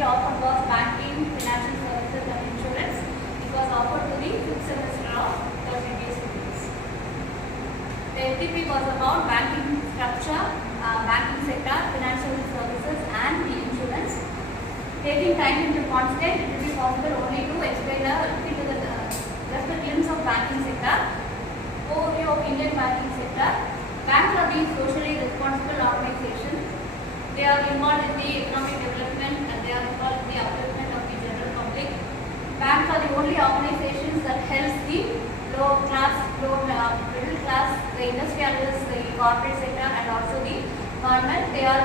subject offered was banking, financial services and insurance. It was offered to the 5th semester of 30 days course. The FTP was about banking structure, banking sector, financial services and the insurance. Taking time into constant, it will be possible only to explain just the glimpse of banking sector, overview of Indian banking sector. Banks are the socially responsible organizations. They are involved in the economic development and they are involved in the upliftment of the general public. Banks are the only organizations that helps the low class, middle class, the industrialists, the corporate sector and also the government. They are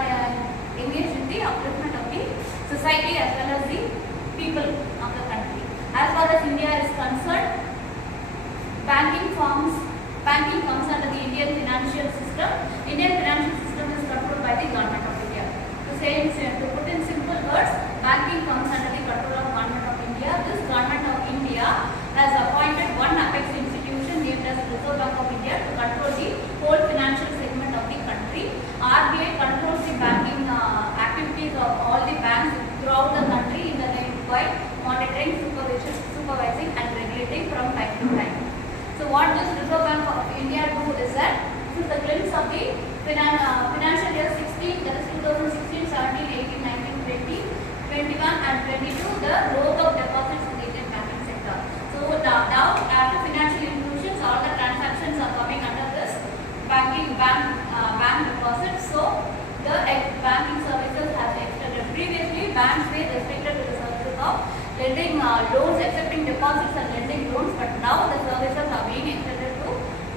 engaged in the upliftment of the society as well as the people of the country. As far as India is concerned, banking comes under the Indian financial system. Indian financial system is controlled by the government of India. To put in simple words, banking comes under the control of government of India. This government of India has appointed one apex institution named as Reserve Bank of India to control the whole financial segment of the country. RBI controls the banking activities of all the banks throughout the country in the name by monitoring, supervising and regulating from time to time. So what does Reserve Bank of India do is that this is the glimpse of the financial year 16, that is 2016, 17, 18, 19, 20, 21 and 22, the growth of deposits in the Indian banking sector. So now after financial inclusions, all the transactions are coming under this bank deposits. So the banking services have extended. Previously, banks were restricted to the services of lending loans, accepting deposits and lending loans, but now the services are being extended to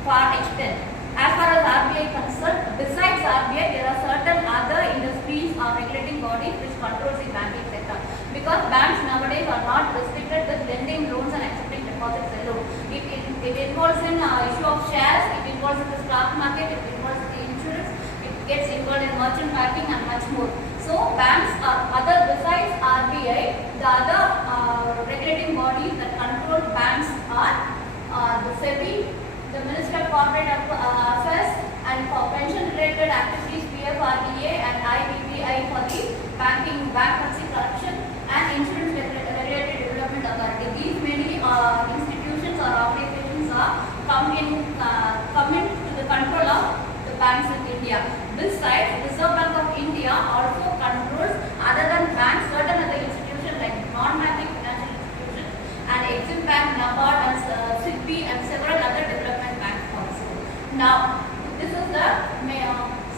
far extent. As far as RBI concerned, besides RBI, there are certain other industries or regulating bodies which controls the banking sector. Because banks nowadays are not restricted with lending loans and accepting deposits alone. It involves in issue of shares, it involves in the stock market, it involves in the insurance, it gets involved in merchant banking and much more. So banks are other besides RBI, the other regulating bodies that control banks are the SEBI, the Ministry of Corporate Affairs, and for pension related activities PFRDA and IBPI for the bankruptcy corruption and insurance regulatory development authority. These many institutions or organizations are come into the control of the banks in India. Besides, Reserve Bank of India also controls other than banks certain other institutions like non-banking financial institutions and Exim Bank, NABARD and SIDBI and several other development banks also. Now, this is the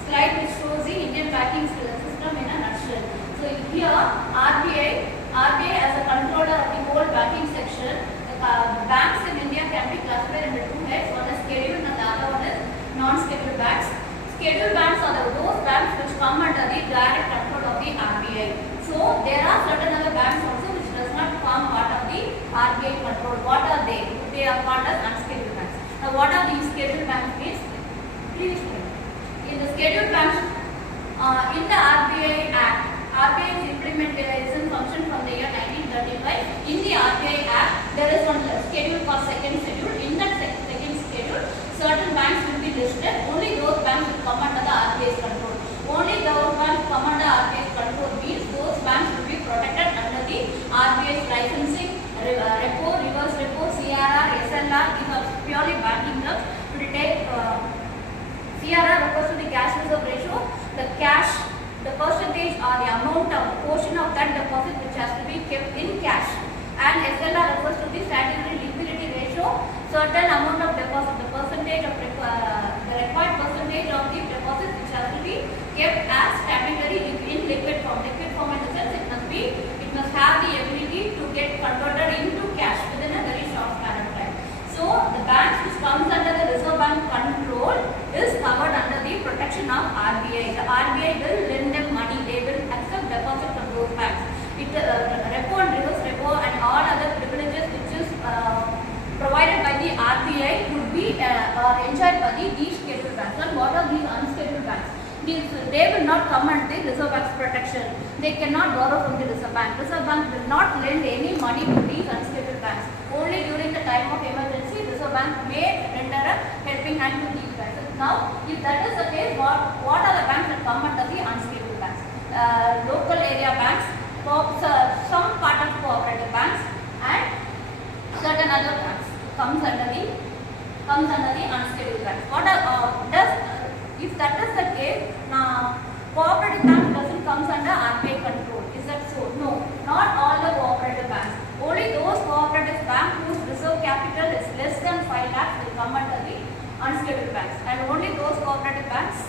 slide which shows the Indian banking system in a nutshell. So here, RBI as a controller of the whole banking section, banks in India can be classified into two heads. One is scheduled and the other one is non-scheduled banks. Scheduled banks are those banks which come under the direct control of the RBI. So there are certain other banks also which does not form part of the RBI control. What are they? They are called as unscheduled banks. Now what are these scheduled banks means? Please read. In the scheduled banks, in the RBI Act, RBI is implementation function from the year 1935. In the RBI Act, there is one schedule called second schedule. In that second schedule, certain banks will be listed. Only those banks will come under the RBI's control. Only those banks come under RBI's control means those banks will be protected under the RBI's licensing, repo, reverse repo, CRR, SLR. These are purely banking terms. To take CRR refers to the cash reserve ratio. The percentage or the amount of portion of that deposit which has to be kept in cash. And SLR refers to the statutory liquidity ratio. Certain amount of deposit, the percentage of the required percentage of the deposit which has to be kept as statutory in liquid form. Liquid form in the sense it must have the ability to get converted into cash within a very short span of time. So the banks which comes under the Reserve Bank control is covered under the protection of RBI. The RBI will lend them money. They will accept deposit from those banks. Repo and reverse repo and all other privileges which is provided by the RBI would be enjoyed by these scheduled banks. And what are these unscheduled banks? They will not come under the Reserve Bank's protection. They cannot borrow from the Reserve Bank. Reserve Bank will not lend any money to these unscheduled banks. Only during the time of emergency, Reserve Bank may render a helping hand to these banks. Now, if that is the case, what are the banks that come under the unscheduled banks? Local area banks, some part of cooperative banks and certain other banks comes under the unscheduled banks. What does if that is the case, now cooperative bank doesn't comes under RBI control. Is that so? No, not all the cooperative banks. Only those cooperative banks whose reserve capital is less than 5 lakhs will come under the unscheduled banks, and only those cooperative banks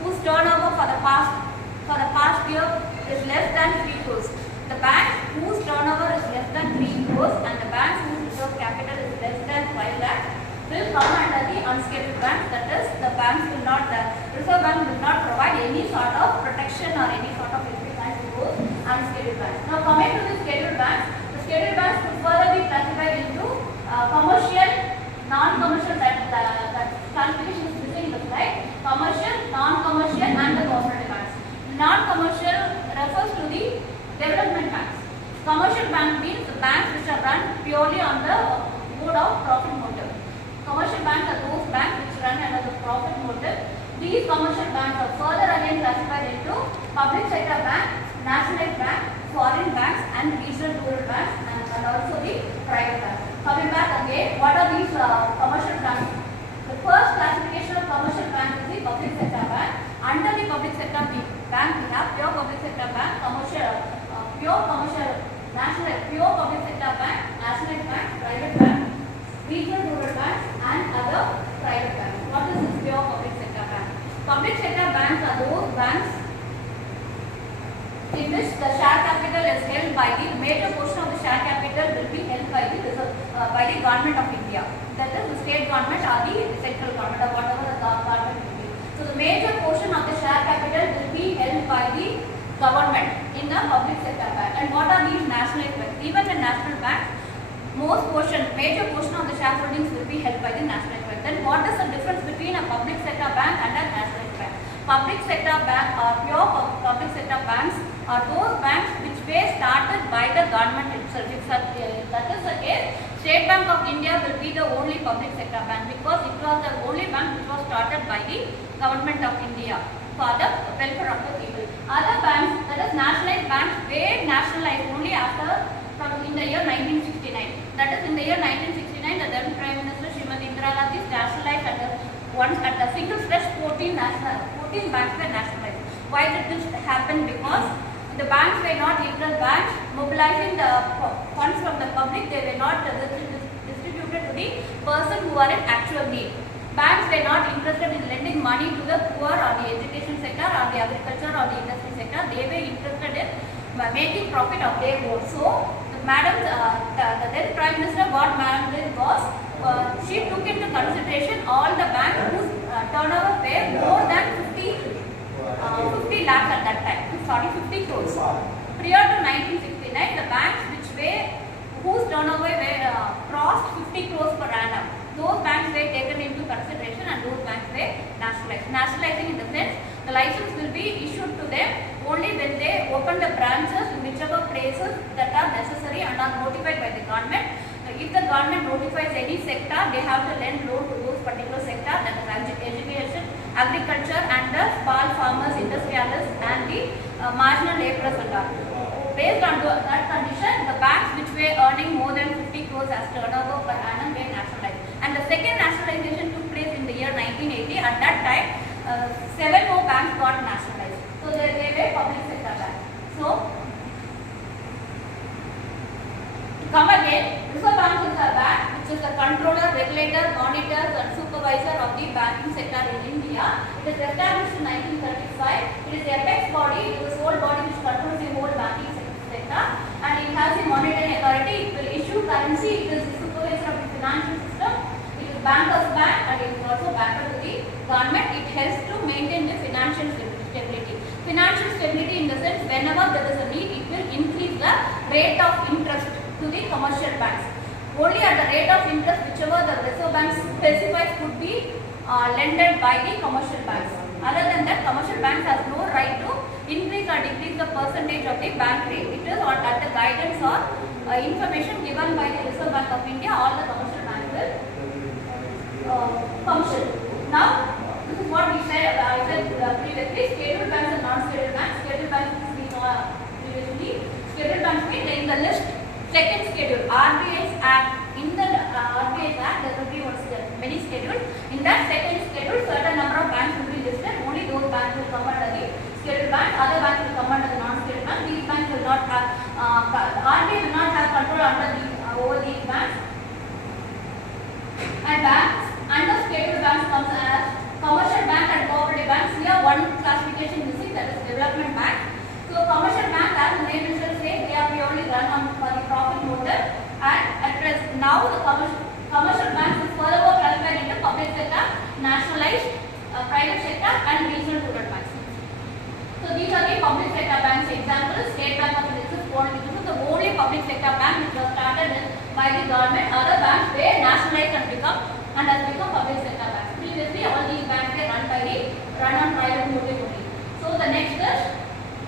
whose turnover for the past year is less than 3 crores. The banks whose turnover is less than 3 crores and the banks whose reserve capital is less than 5 lakhs will come under the unscheduled banks. That is, the Reserve Bank will not provide any sort of protection or any sort of assistance to those unscheduled banks. Now coming to the scheduled banks, the scheduled banks could further be classified into commercial, non-commercial. That classification is missing in the slide. Commercial, non-commercial, and the cooperative banks. Non-commercial refers to the development banks. Commercial bank means the banks which are run purely on the mode of profit motive. Commercial banks are those banks which run under the profit motive. These commercial banks are further again classified into public sector bank, nationalized bank, foreign banks, and regional rural banks, and also the private banks. Coming back again, what are these commercial banks? The first classification of commercial bank is the public sector bank. Under the public sector bank, we have pure public sector bank, pure public sector bank, nationalized bank, private bank, regional rural banks, and other private banks. What is this pure public sector bank? Public sector banks are those banks in which the share capital is held by the major portion of the share capital will be held by the government of India. That is the state government or the central government or whatever the government will be. So the major portion of the share capital will be held by the government in the public sector bank. And what are these nationalized banks? Even the national banks, major portion of the shareholdings will be held by the national bank. Then what is the difference between a public sector bank and a national bank? Public sector bank or pure public sector banks are those banks which were started by the government itself. If that is the case, State Bank of India will be the only public sector bank because it was the only bank which was started by the government of India for the welfare of the people. Other banks, that is nationalized banks, were nationalized only in the year 1969. That is in the year 1969, the then Prime Minister Srimati Indira Gandhi nationalized at a single stretch 14 banks were nationalized. Why did this happen? Because the banks were not interest banks mobilizing the funds from the public. They were not distributed to the person who are in actual need. Banks were not interested in lending money to the poor or the education sector or the agriculture or the industry sector. They were interested in making profit of their own. So, the then Prime Minister what Madam did was she took into consideration all the banks whose turnover were more than 50 lakhs at that time. 50 crores. Prior to 1969, the banks whose turnover were crossed 50 crores per annum, those banks were taken into consideration and those banks were nationalized. Nationalizing in the sense, the license will be issued to them only when they open the branches in whichever places that are necessary and are notified by the government. If the government notifies any sector, they have to lend loan to those particular sector, that is education, agriculture, and the small farmers, industrialists, and the marginal laborers and all. Based on that condition, the banks which were earning more than 50 crores as turnover per annum were nationalized. And the second nationalization took place in the year 1980. At that time, 7 more banks got nationalized. So they were public sector banks. So, to come again, Reserve Bank is a bank which is the controller, regulator, monitor, and supervisor of the banking sector in India. It is established in 1935. It is the apex body, it is the sole body which controls the whole banking sector, and it has a monetary authority. It will issue currency. It is the supervisor of the financial system. It is banker's bank, and it is also banker to the government. It helps to maintain the financial stability. Financial stability in the sense, whenever there is a need, it will increase the rate of interest to the commercial banks. Only at the rate of interest whichever the Reserve Bank specifies could be lended by the commercial banks. Other than that, commercial banks has no right to increase or decrease the percentage of the bank rate. It is at the guidance or information given by the Reserve Bank of India, all the commercial banks will function. Now, this is is what we said. I said previously. Scheduled banks and non-scheduled banks. Scheduled banks we saw previously. Scheduled banks mean in the list second schedule. RBI's Act. In the RBI's Act, there will be many schedules. In that second schedule, certain number of banks will be listed. Only those banks will come under the scheduled bank. Other banks will come under the non-scheduled bank. These banks will not have RBI will not have control under over these banks. And banks under scheduled banks comes as commercial bank and cooperative banks. Here one classification missing, that is development bank. So commercial bank, as the name itself says, they are purely run on for the profit motive. And at present, now the commercial banks is furthermore classified into public sector, nationalized, private sector, and regional rural banks. So these are the public sector banks. Examples: State Bank of India, this is the only public sector bank which was started by the government. Other banks were nationalized and has become public sector banks. Previously, all these banks were run on private motive only. So the next is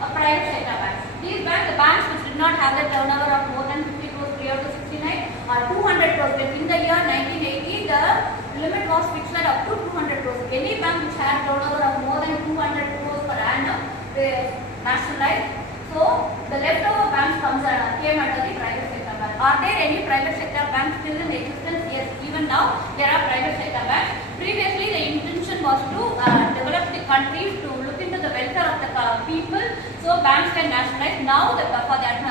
private sector banks. These banks, the banks which did not have the turnover of more than 50 crores prior to 69 or 200 crores. In the year 1980, the limit was fixed at up to 200 crores. Any bank which had turnover of more than 200 crores per annum were nationalized. So the leftover banks came under the private sector bank. Are there any private sector banks still in existence? Yes, even now there are private sector banks. Previously, the intention was to develop the country, to look into the welfare of the people. So banks can nationalize. Now for that,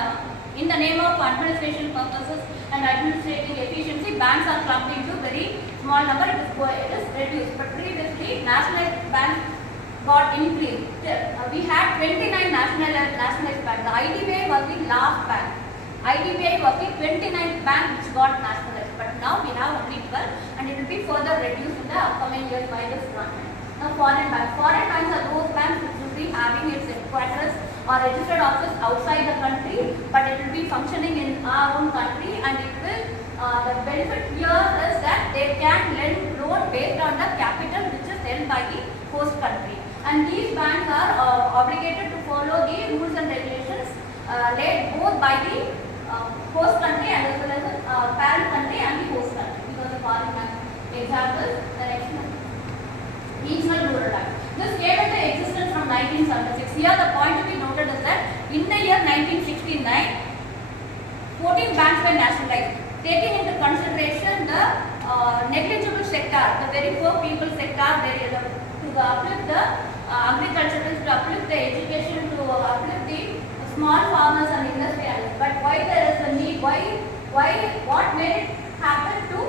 in the name of administration purposes and administrative efficiency, banks are clubbed into very small number. It is reduced. But previously, nationalized banks got increased. We had 29 nationalized banks. The IDBI was the last bank. IDBI was the 29th bank which got nationalized. But now we have only 12, and it will be further reduced in the upcoming years by this government. Now foreign banks. Foreign banks are those banks which will be having its headquarters or registered office outside the country, but it will be functioning in our own country, and it will the benefit here is that they can lend loan based on the capital which is held by the host country. And these banks are obligated to follow the rules and regulations laid both by the host country and as well as the parent country and the host country. Because the foreign bank examples, the next one, regional rural bank. This came into existence from 1976. Here the point to be noted is that in the year 1969, 14 banks were nationalized, taking into consideration the negligible sector, the very poor people sector, to uplift the agriculturalists, to uplift the education, to uplift the small farmers and industrialists. But why there is a need? What made it happen to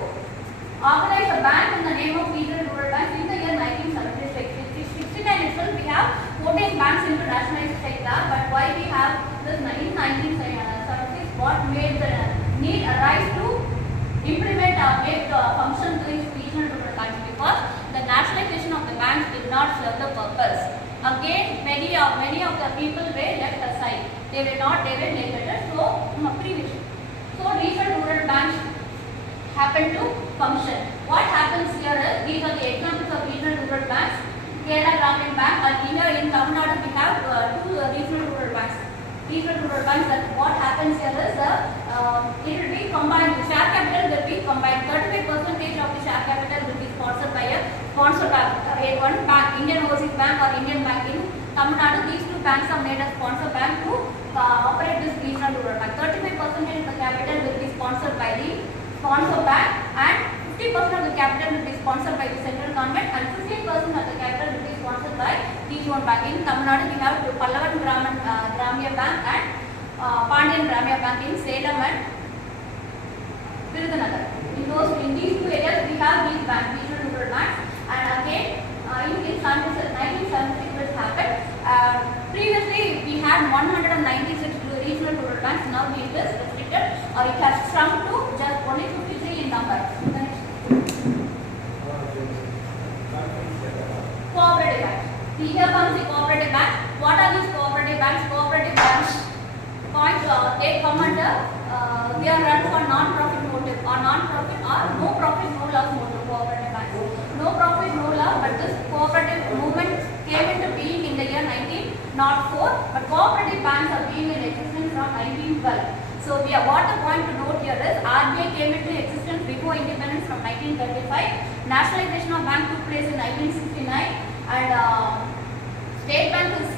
organize a bank in the name of regional rural banks in the year 1976? In 1969 itself, we have 14 banks into nationalized sector. But why we have this in 1976? What made the need arise to implement or make function these regional rural banks? Because the nationalization of the banks did not serve the purpose. Again, many of the people were left aside. They were neglected. So previously, regional rural banks happen to function. What happens here is, these are the examples of regional rural banks. Kerala Gramin Bank, and here in Tamil Nadu we have two regional rural banks. Regional rural banks, that what happens here is it will be combined. The share capital will be combined. 35% of the share capital will be sponsored by a sponsor bank. One bank, Indian Overseas Bank or Indian Bank in Tamil Nadu. These two banks are made as sponsor bank to operate this regional rural bank. 35% of the capital will be sponsored by the sponsor bank, and 50% of the capital will be sponsored by the central government, and 15% of the capital will be sponsored by each one bank. In Tamil Nadu, we have Pallavan Gramya Bank and Pandian Gramya Bank in Salem and Virudhunagar. In these two areas, we have these banks, regional rural banks. And again, in 1976, this happened. Previously, we had 196 regional rural banks. Now it is restricted, or it has shrunk to just only 53 in number. Cooperative banks. Here comes the cooperative banks. What are these cooperative banks? Cooperative banks they come under, they are run for non-profit motive or non-profit or no profit, no loss motive. Cooperative banks. No profit, no loss, but this cooperative movement came into being in the year 1904. But cooperative banks are being in existence from 1912. So what the point to note here is, RBI came into existence before independence from 1935. Nationalization of bank took place in 1969. And State Bank is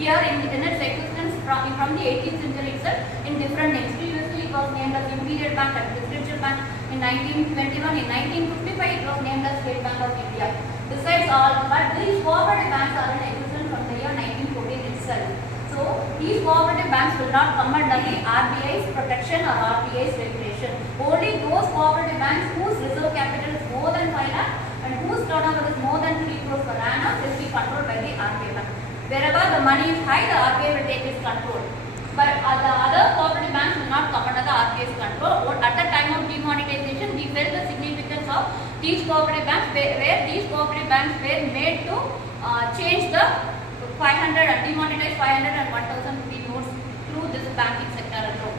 here in its existence from the 18th century itself in different names. Previously it was named as Imperial Bank and Presidential Bank in 1921. In 1955 it was named as State Bank of India. Besides all, but these cooperative banks are in existence from the year 1914 itself. So these cooperative banks will not come under the RBI's protection or RBI's regulation. Only those cooperative banks whose reserve capital is more than 5 lakh and whose turnover is more than 3 crores per annum will be controlled by the RBI bank. Wherever the money is high, the RBI will take its control. But the other cooperative banks will not come under the RBI's control. At the time of demonetization, we felt the significance of these cooperative banks, where these cooperative banks were made to change the 500 and demonetize 500 and 1000 rupee notes through this banking sector alone.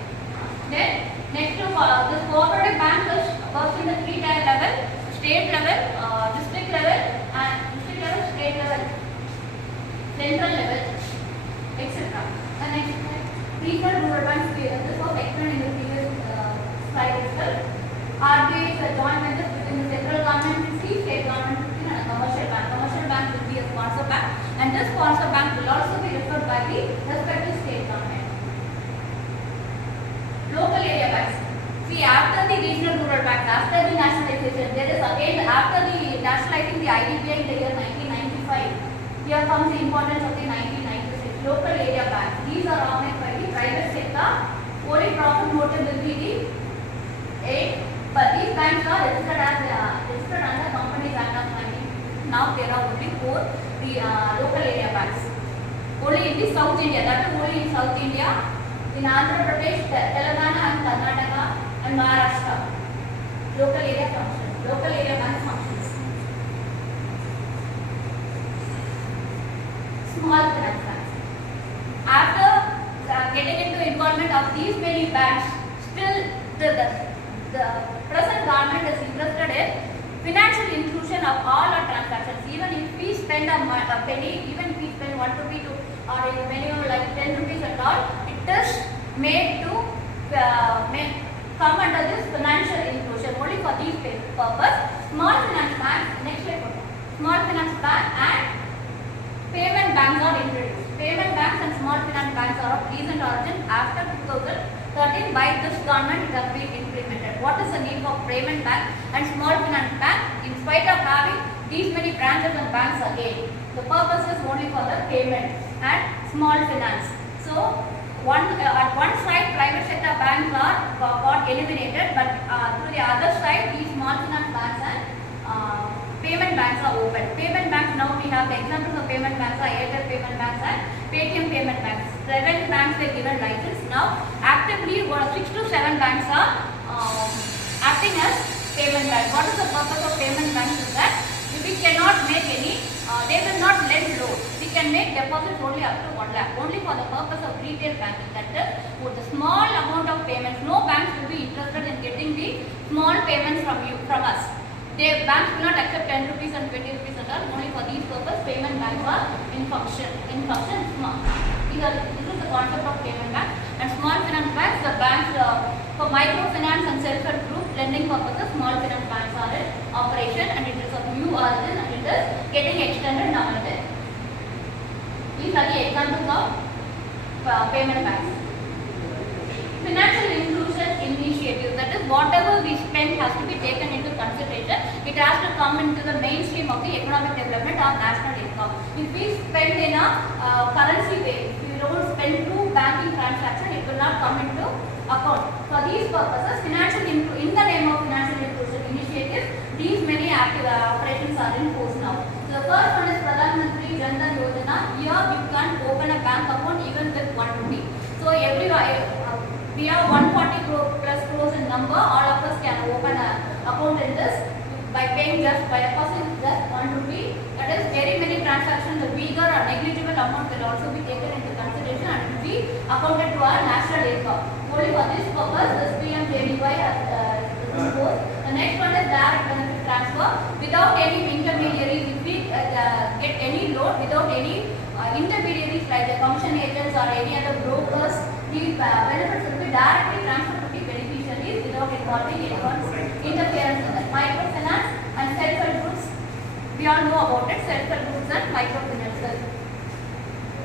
Then next to this cooperative bank works in the 3-tier level, state level, district level, and district level, state level, central level, etc. The next slide. Regional rural banks. This was explained in the previous slide itself. RBI is a joint venture between the central government, state government, and a commercial bank. Commercial bank will be a sponsor bank, and this sponsor bank will also be referred by the respective state government. Local area banks. See, after the regional rural banks, after the nationalization, there is again after the nationalizing the IDBI in the year 1995. Here comes the importance of the 1996 local area banks. These are organized by the private sector. Only profit motive will be the aid, but these banks are registered under Companies Act of 19. Now there are only 4 the local area banks. Only in the South India, that is only in South India, in Andhra Pradesh, Telangana and Karnataka and Maharashtra. Local area functions. Local area bank functions. Small finance banks. After getting into involvement of these many banks, still the present government is interested in financial inclusion of all our transactions. Even if we spend a penny, even if we spend 1 rupee to or a minimum like 10 rupees and all, it is made to come under this financial inclusion. Only for these purpose, small finance banks, next slide, small finance bank and payment banks are introduced. Payment banks and small finance banks are of recent origin. After 2013, by this government it has been implemented. What is the need for payment bank and small finance bank? In spite of having these many branches and banks again, the purpose is only for the payment and small finance. So at one side private sector banks are got eliminated, but to the other side these small finance banks and payment banks are open. Payment banks, now we have the examples of payment banks are Airtel payment banks and Paytm payment banks. 7 banks were given license. Now actively 6 to 7 banks are acting as payment banks. What is the purpose of payment banks is that we cannot make any, they will not lend loan. We can make deposits only up to 1 lakh, only for the purpose of retail banking. That is, with the small amount of payments, no banks will be interested in getting the small payments from us. The banks will not accept 10 rupees and 20 rupees and all. Only for these purpose, payment banks are in function. Small. This is the concept of payment bank. And small finance banks, the banks for microfinance and self-help group lending purposes, small finance banks are in operation, and it is of new origin and it is getting extended nowadays. These are the examples of payment banks. Financial inclusion initiative, that is whatever we spend has to be taken into consideration. It has to come into the mainstream of the economic development or national income. If we spend in a currency way, if we don't spend through banking transaction, it will not come into account. For these purposes, in the name of financial inclusion initiative, these many active operations are in force now. So the first one is Pradhan Mantri Jan Dhan Yojana. Here we can open a bank account even with 1 rupee. So we have 140 plus crores in number. All of us can open an account in this by paying by depositing just 1 rupee. That is, very many transactions, the bigger or negligible amount will also be taken into consideration and will be accounted to our national income. Only for this purpose, this PMJDY has proposed. The next one is direct benefit transfer. Without any intermediaries, if we get any loan without any intermediaries like the commission agents or any other brokers, these benefits will be directly transferred to the beneficiaries without involving anyone's interference in that. Microfinance and self-help groups, We all know about it, self-help groups and microfinances.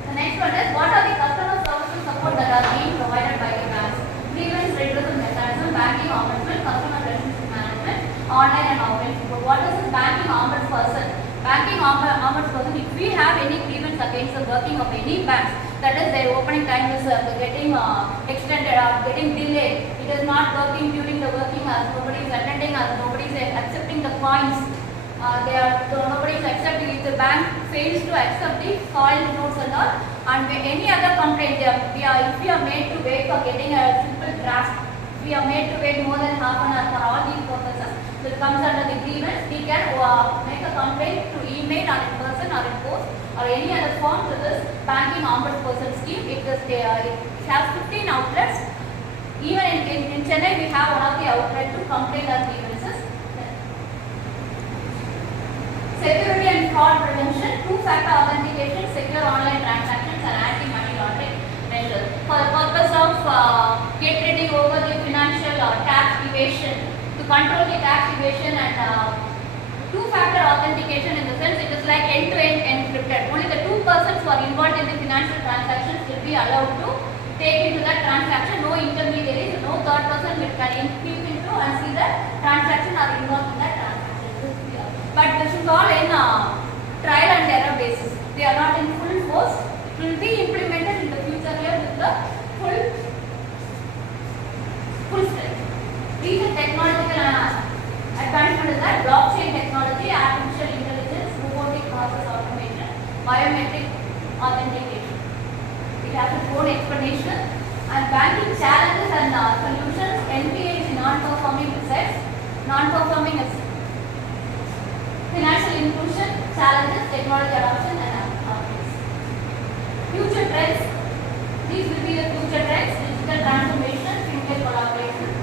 The next one is, what are the customer services support that are being provided by the banks? Grievance redressal mechanism, banking ombudsman, customer relationship management, online and offline support. What is this banking ombudsperson? Banking ombudsperson, if we have any grievance against the working of any banks, that is their opening time is getting extended or getting delayed, it is not working during the working hours, nobody is attending us, nobody is accepting the coins, nobody is accepting. If the bank fails to accept the foiled notes and all, and any other complaint, if we are made to wait for getting a simple draft, we are made to wait more than half an hour for all these purposes, it comes under the grievance. We can make a complaint through email or in person or in post or any other form to this banking ombudsperson scheme. It has 15 outlets. Even in Chennai, we have one of the outlets to complain our grievances. Security and fraud prevention, two-factor authentication, secure online transactions and anti-money laundering measures. For the purpose of getting over the financial tax evasion, to control the tax evasion, and two-factor authentication in the sense it is like end-to-end encrypted. Only the two persons who are involved in the financial transactions will be allowed to take into that transaction. No intermediaries, no third person will can peep into and see the transaction or involved in that transaction. But this is all in trial and error basis. They are not in full force. It will be implemented in the future year with the full strength. Recent technological advancement is that blockchain technology, artificial intelligence, robotic process automation, biometric authentication. It has its own explanation. And banking challenges and solutions, NPA is non-performing assets, non-performing assets. Financial inclusion, challenges, technology adoption and outcomes. Future trends. These will be the future trends: digital transformation, fintech collaboration.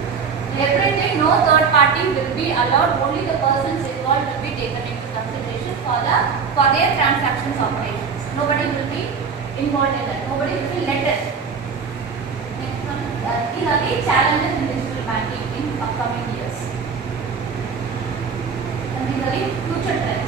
Everything, no third party will be allowed. Only the persons involved will be taken into consideration for their transactions operations. Nobody will be involved in that. Nobody will be let us. Next one. These are the challenges in digital banking in upcoming years. And these are the future trends.